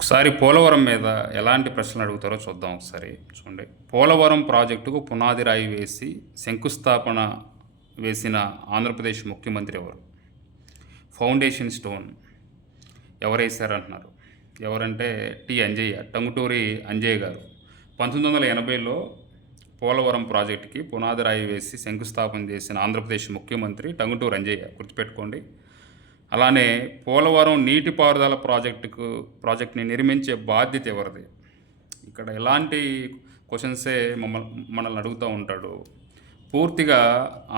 ఒకసారి పోలవరం మీద ఎలాంటి ప్రశ్నలు అడుగుతారో చూద్దాం ఒకసారి. చూడండి. పోలవరం ప్రాజెక్టుకు పునాది రాయి వేసి శంకుస్థాపన వేసిన ఆంధ్రప్రదేశ్ ముఖ్యమంత్రి ఎవరు? Foundation stone. ఎవరేశారంటున్నారు ఎవరంటే టి అంజయ్య టంగుటూరి అంజయ్య గారు. పంతొమ్మిది వందల ఎనభైలో పోలవరం ప్రాజెక్టుకి పునాది రాయి వేసి శంకుస్థాపన చేసిన ఆంధ్రప్రదేశ్ ముఖ్యమంత్రి టంగుటూరు అంజయ్య. గుర్తుపెట్టుకోండి. అలానే పోలవరం నీటిపారుదల ప్రాజెక్టుకు ప్రాజెక్ట్ని నిర్మించే బాధ్యత ఎవరిది? ఇక్కడ ఎలాంటి క్వశ్చన్సే మమ్మల్ని మనల్ని అడుగుతూ ఉంటాడు. పూర్తిగా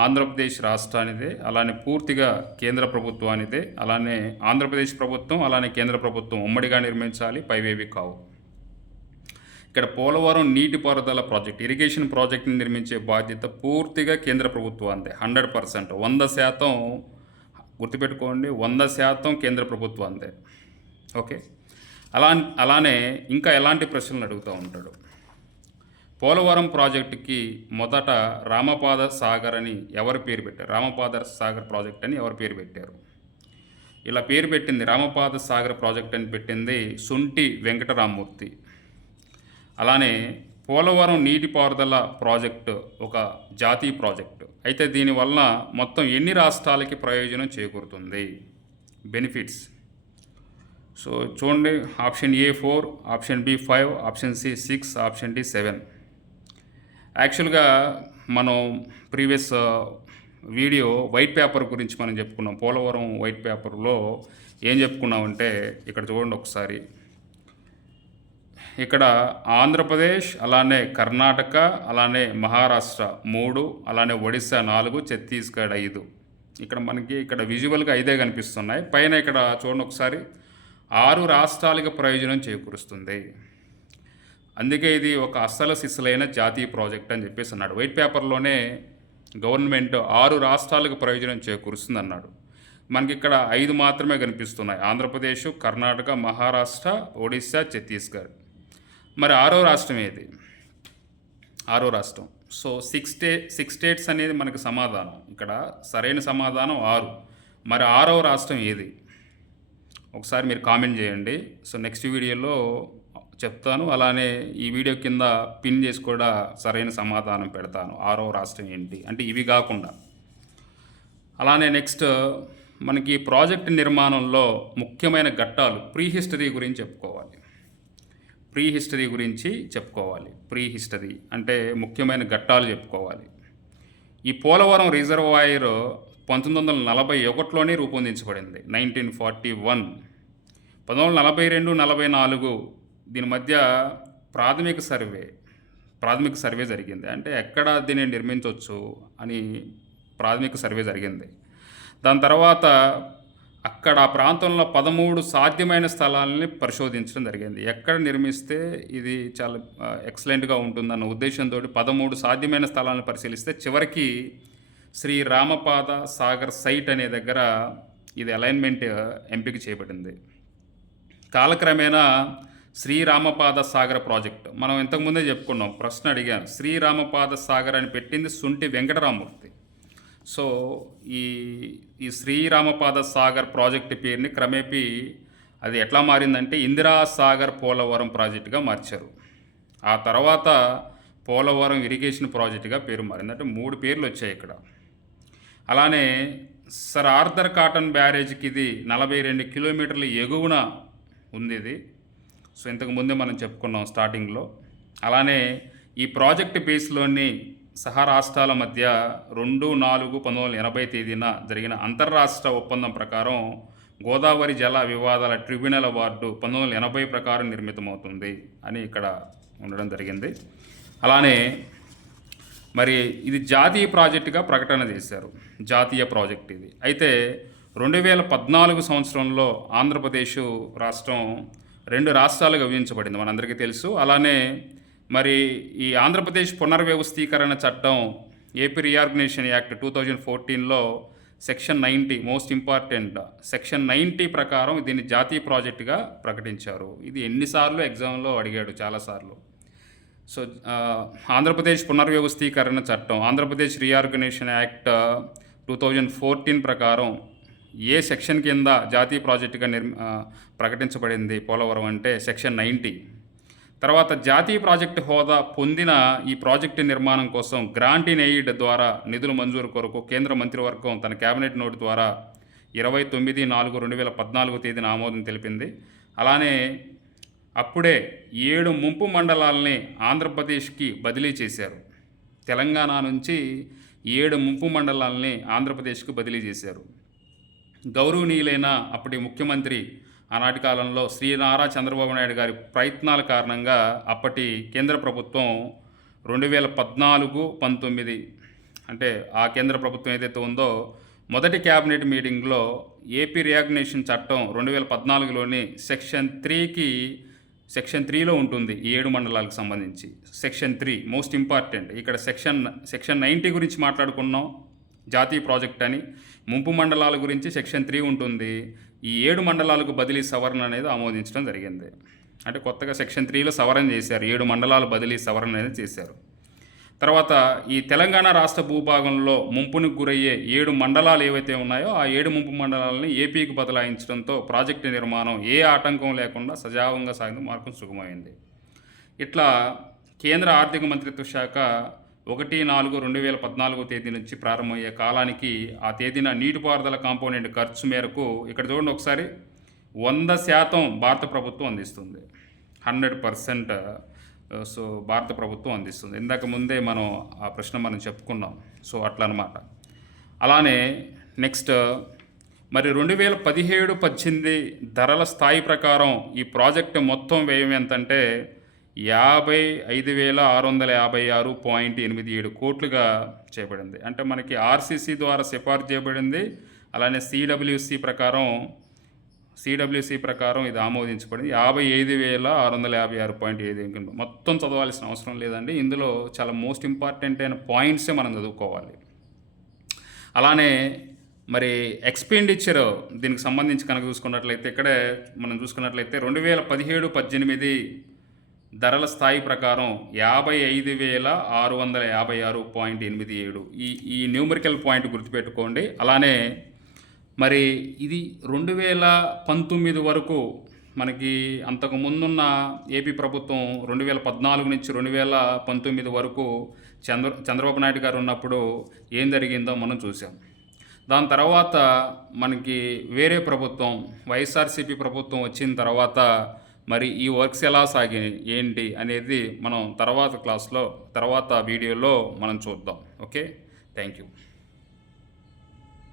ఆంధ్రప్రదేశ్ రాష్ట్రానిదే అలానే పూర్తిగా కేంద్ర ప్రభుత్వానిదే అలానే ఆంధ్రప్రదేశ్ ప్రభుత్వం అలానే కేంద్ర ప్రభుత్వం ఉమ్మడిగా నిర్మించాలి పైవేవి కావు. ఇక్కడ పోలవరం నీటిపారుదల ప్రాజెక్ట్ ఇరిగేషన్ ప్రాజెక్ట్ని నిర్మించే బాధ్యత పూర్తిగా కేంద్ర ప్రభుత్వానిదే హండ్రెడ్ పర్సెంట్ వంద శాతం గుర్తుపెట్టుకోండి వంద శాతం కేంద్ర ప్రభుత్వానిదే ఓకే? అలా అలానే ఇంకా ఎలాంటి ప్రశ్నలు అడుగుతూ ఉంటాడు. పోలవరం ప్రాజెక్టుకి మొదట రామపాద సాగర్ అని ఎవరు పేరు పెట్టారు? రామపాద సాగర్ ప్రాజెక్ట్ అని ఎవరు పేరు పెట్టారు? ఇలా పేరు పెట్టింది రామపాద సాగర్ ప్రాజెక్ట్ అని పెట్టింది సుంటి వెంకటరామమూర్తి. అలానే పోలవరం నీటిపారుదల ప్రాజెక్టు ఒక జాతీయ ప్రాజెక్టు. అయితే దీనివల్ల మొత్తం ఎన్ని రాష్ట్రాలకి ప్రయోజనం చేకూరుతుంది? బెనిఫిట్స్. సో చూడండి option A four option B five option C six option D seven. యాక్చువల్గా మనం ప్రీవియస్ వీడియో వైట్ పేపర్ గురించి మనం చెప్పుకున్నాం. పోలవరం వైట్ పేపర్లో ఏం చెప్పుకున్నామంటే ఇక్కడ చూడండి ఒకసారి. ఇక్కడ ఆంధ్రప్రదేశ్ అలానే కర్ణాటక అలానే మహారాష్ట్ర మూడు అలానే ఒడిశా నాలుగు ఛత్తీస్గఢ్ ఐదు. ఇక్కడ మనకి ఇక్కడ విజువల్గా ఐదే కనిపిస్తున్నాయి. పైన ఇక్కడ చూడండి ఒకసారి. ఆరు రాష్ట్రాలకు ప్రయోజనం చేకూరుస్తుంది. అందుకే ఇది ఒక అస్సలు సిస్సలైన జాతీయ ప్రాజెక్ట్ అని చెప్పేసి అన్నాడు. వైట్ పేపర్లోనే గవర్నమెంట్ ఆరు రాష్ట్రాలకు ప్రయోజనం చేకూరుస్తుంది అన్నాడు మనకి ఇక్కడ ఐదు మాత్రమే కనిపిస్తున్నాయి. ఆంధ్రప్రదేశ్ కర్ణాటక మహారాష్ట్ర ఒడిశా ఛత్తీస్గఢ్. మరి ఆరో రాష్ట్రం ఏది? ఆరో రాష్ట్రం. So six state six states అనేది మనకు సమాధానం. ఇక్కడ సరైన సమాధానం ఆరు. మరి ఆరో రాష్ట్రం ఏది? ఒకసారి మీరు కామెంట్ చేయండి. సో నెక్స్ట్ వీడియోలో చెప్తాను. అలానే ఈ వీడియో కింద పిన్ చేసి కూడా సరైన సమాధానం పెడతాను. ఆరో రాష్ట్రం ఏంటి? అంటే ఇవి కాకుండా. అలానే నెక్స్ట్ మనకి ప్రాజెక్ట్ నిర్మాణంలో ముఖ్యమైన ఘట్టాలు ప్రీ హిస్టరీ గురించి చెప్పుకోవాలి. ప్రీ హిస్టరీ గురించి చెప్పుకోవాలి. ప్రీ హిస్టరీ అంటే ముఖ్యమైన ఘట్టాలు చెప్పుకోవాలి. ఈ పోలవరం రిజర్వాయర్ పంతొమ్మిది వందల నలభై ఒకటిలోనే రూపొందించబడింది నైన్టీన్ ఫార్టీ వన్. పంతొమ్మిది వందల నలభై రెండు నలభై నాలుగు దీని మధ్య ప్రాథమిక సర్వే ప్రాథమిక సర్వే జరిగింది. అంటే ఎక్కడ దీన్ని నిర్మించవచ్చు అని ప్రాథమిక సర్వే జరిగింది. దాని తర్వాత అక్కడ ఆ ప్రాంతంలో పదమూడు సాధ్యమైన స్థలాలని పరిశోధించడం జరిగింది. ఎక్కడ నిర్మిస్తే ఇది చాలా ఎక్సలెంట్గా ఉంటుందన్న ఉద్దేశంతో పదమూడు సాధ్యమైన స్థలాలను పరిశీలిస్తే చివరికి శ్రీ రామపాద సాగర్ సైట్ అనే దగ్గర ఇది అలైన్మెంట్ ఎంపిక చేయబడింది. కాలక్రమేణా శ్రీరామపాద సాగర్ ప్రాజెక్ట్ మనం ఇంతకుముందే చెప్పుకున్నాం ప్రశ్న అడిగాను. శ్రీరామపాద సాగర్ అని పెట్టింది సుంటి వెంకటరామూర్తి. సో ఈ ఈ శ్రీరామపాద సాగర్ ప్రాజెక్ట్ పేరుని క్రమేపీ అది ఎట్లా మారిందంటే ఇందిరా సాగర్ పోలవరం ప్రాజెక్టుగా మార్చారు. ఆ తర్వాత పోలవరం ఇరిగేషన్ ప్రాజెక్టుగా పేరు మారింది. అంటే మూడు పేర్లు వచ్చాయి ఇక్కడ. అలానే సర్ ఆర్థర్ కాటన్ బ్యారేజ్కి ఇది నలభై రెండు కిలోమీటర్ల ఎగువన ఉంది ఇది. సో ఇంతకుముందే మనం చెప్పుకున్నాం స్టార్టింగ్లో. అలానే ఈ ప్రాజెక్ట్ బేస్లోని సహా రాష్ట్రాల మధ్య రెండు నాలుగు పంతొమ్మిది వందల ఎనభై తేదీన జరిగిన అంతర్రాష్ట్ర ఒప్పందం ప్రకారం గోదావరి జల వివాదాల ట్రిబ్యునల్ అవార్డు పంతొమ్మిది వందల ఎనభై ప్రకారం నిర్మితమవుతుంది అని ఇక్కడ ఉండడం జరిగింది. అలానే మరి ఇది జాతీయ ప్రాజెక్టుగా ప్రకటన చేశారు. జాతీయ ప్రాజెక్ట్ ఇది. అయితే రెండు వేల పద్నాలుగు సంవత్సరంలో ఆంధ్రప్రదేశ్ రాష్ట్రం రెండు రాష్ట్రాలుగా విభజించబడింది. మనందరికీ తెలుసు. అలానే మరి ఈ ఆంధ్రప్రదేశ్ పునర్వ్యవస్థీకరణ చట్టం AP reorganisation act two thousand ఫోర్టీన్లో section ninety most important section ninety ప్రకారం దీన్ని జాతీయ ప్రాజెక్టుగా ప్రకటించారు. ఇది ఎన్నిసార్లు ఎగ్జామ్లో అడిగాడు చాలాసార్లు. సో ఆంధ్రప్రదేశ్ పునర్వ్యవస్థీకరణ చట్టం Andhra Pradesh reorganisation act two thousand fourteen ప్రకారం ఏ సెక్షన్ కింద జాతీయ ప్రాజెక్టుగా నిర్ ప్రకటించబడింది పోలవరం అంటే సెక్షన్ నైంటీ. తర్వాత జాతీయ ప్రాజెక్టు హోదా పొందిన ఈ ప్రాజెక్టు నిర్మాణం కోసం గ్రాంట్ ఇన్ ఎయిడ్ ద్వారా నిధుల మంజూరు కొరకు కేంద్ర మంత్రివర్గం తన కేబినెట్ నోటు ద్వారా ఇరవై తొమ్మిది నాలుగు రెండు వేల పద్నాలుగు తేదీన ఆమోదం తెలిపింది. అలానే అప్పుడే ఏడు ముంపు మండలాల్ని ఆంధ్రప్రదేశ్కి బదిలీ చేశారు. తెలంగాణ నుంచి ఏడు ముంపు మండలాలని ఆంధ్రప్రదేశ్కి బదిలీ చేశారు. గౌరవనీయులైన అప్పటి ముఖ్యమంత్రి ఆనాటి కాలంలో శ్రీ నారా చంద్రబాబు నాయుడు గారి ప్రయత్నాల కారణంగా అప్పటి కేంద్ర ప్రభుత్వం రెండు వేల పద్నాలుగు పంతొమ్మిది అంటే ఆ కేంద్ర ప్రభుత్వం ఏదైతే ఉందో మొదటి క్యాబినెట్ మీటింగ్లో ఏపీ రియాగ్నేషన్ చట్టం రెండు వేల పద్నాలుగులోని సెక్షన్ త్రీకి సెక్షన్ త్రీలో ఉంటుంది ఈ ఏడు మండలాలకు సంబంధించి. Section three most important. ఇక్కడ సెక్షన్ సెక్షన్ నైంటీ గురించి మాట్లాడుకున్నాం. జాతీయ ప్రాజెక్ట్ అని ముంపు మండలాల గురించి సెక్షన్ త్రీ ఉంటుంది. ఈ ఏడు మండలాలకు బదిలీ సవరణ అనేది ఆమోదించడం జరిగింది. అంటే కొత్తగా సెక్షన్ త్రీలో సవరణ చేశారు. ఏడు మండలాల బదిలీ సవరణ అనేది చేశారు. తర్వాత ఈ తెలంగాణ రాష్ట్ర భూభాగంలో ముంపునికి గురయ్యే ఏడు మండలాలు ఏవైతే ఉన్నాయో ఆ ఏడు ముంపు మండలాలని ఏపీకి బదలాయించడంతో ప్రాజెక్టు నిర్మాణం ఏ ఆటంకం లేకుండా సజావంగా సాగిన మార్గం సుగమైంది ఇట్లా కేంద్ర ఆర్థిక మంత్రిత్వ శాఖ ఒకటి నాలుగు రెండు వేల పద్నాలుగో తేదీ నుంచి ప్రారంభమయ్యే కాలానికి ఆ తేదీన నీటిపారుదల కాంపోనెంట్ ఖర్చు మేరకు ఇక్కడ చూడండి ఒకసారి వంద శాతం భారత ప్రభుత్వం అందిస్తుంది. హండ్రెడ్ పర్సెంట్ సో భారత ప్రభుత్వం అందిస్తుంది. ఇందాక ముందే మనం ఆ ప్రశ్న మనం చెప్పుకున్నాం. సో అట్లా అనమాట అలానే నెక్స్ట్ మరి రెండు వేల పదిహేడు పద్దెనిమిది ధరల స్థాయి ప్రకారం ఈ ప్రాజెక్టు మొత్తం వ్యయం ఎంతంటే యాభై ఐదు వేల ఆరు వందల యాభై ఆరు పాయింట్ ఎనిమిది ఏడు కోట్లుగా చేయబడింది. అంటే మనకి ఆర్సీసీ ద్వారా సిఫార్సు చేయబడింది. అలానే సిడబ్ల్యూసి ప్రకారం సిడబ్ల్యూసి ప్రకారం ఇది ఆమోదించబడింది. యాభై ఐదు వేల ఆరు వందల యాభై ఆరు పాయింట్ ఐదు మొత్తం చదవాల్సిన అవసరం లేదండి. ఇందులో చాలా మోస్ట్ ఇంపార్టెంట్ అయిన పాయింట్సే మనం చదువుకోవాలి. అలానే మరి ఎక్స్పెండిచర్ దీనికి సంబంధించి కనుక చూసుకున్నట్లయితే ఇక్కడే మనం చూసుకున్నట్లయితే రెండు వేల పదిహేడు పద్దెనిమిది ధరల స్థాయి ప్రకారం యాభై ఐదు వేల ఆరు వందల యాభై ఆరు పాయింట్ ఎనిమిది ఏడు. ఈ ఈ న్యూమరికల్ పాయింట్ గుర్తుపెట్టుకోండి. అలానే మరి ఇది రెండు వేల పంతొమ్మిది వరకు మనకి అంతకు ముందున్న ఏపీ ప్రభుత్వం రెండు వేల పద్నాలుగు నుంచి రెండు వేల పంతొమ్మిది వరకు చంద్ర చంద్రబాబు నాయుడు గారు ఉన్నప్పుడు ఏం జరిగిందో మనం చూసాం దాని తర్వాత మనకి వేరే ప్రభుత్వం వైఎస్ఆర్సీపీ ప్రభుత్వం వచ్చిన తర్వాత మరి ఈ వర్క్స్ ఎలా సాగినాయి? ఏంటి? అనేది మనం తర్వాత క్లాస్లో తర్వాత వీడియోలో మనం చూద్దాం. ఓకే? Thank you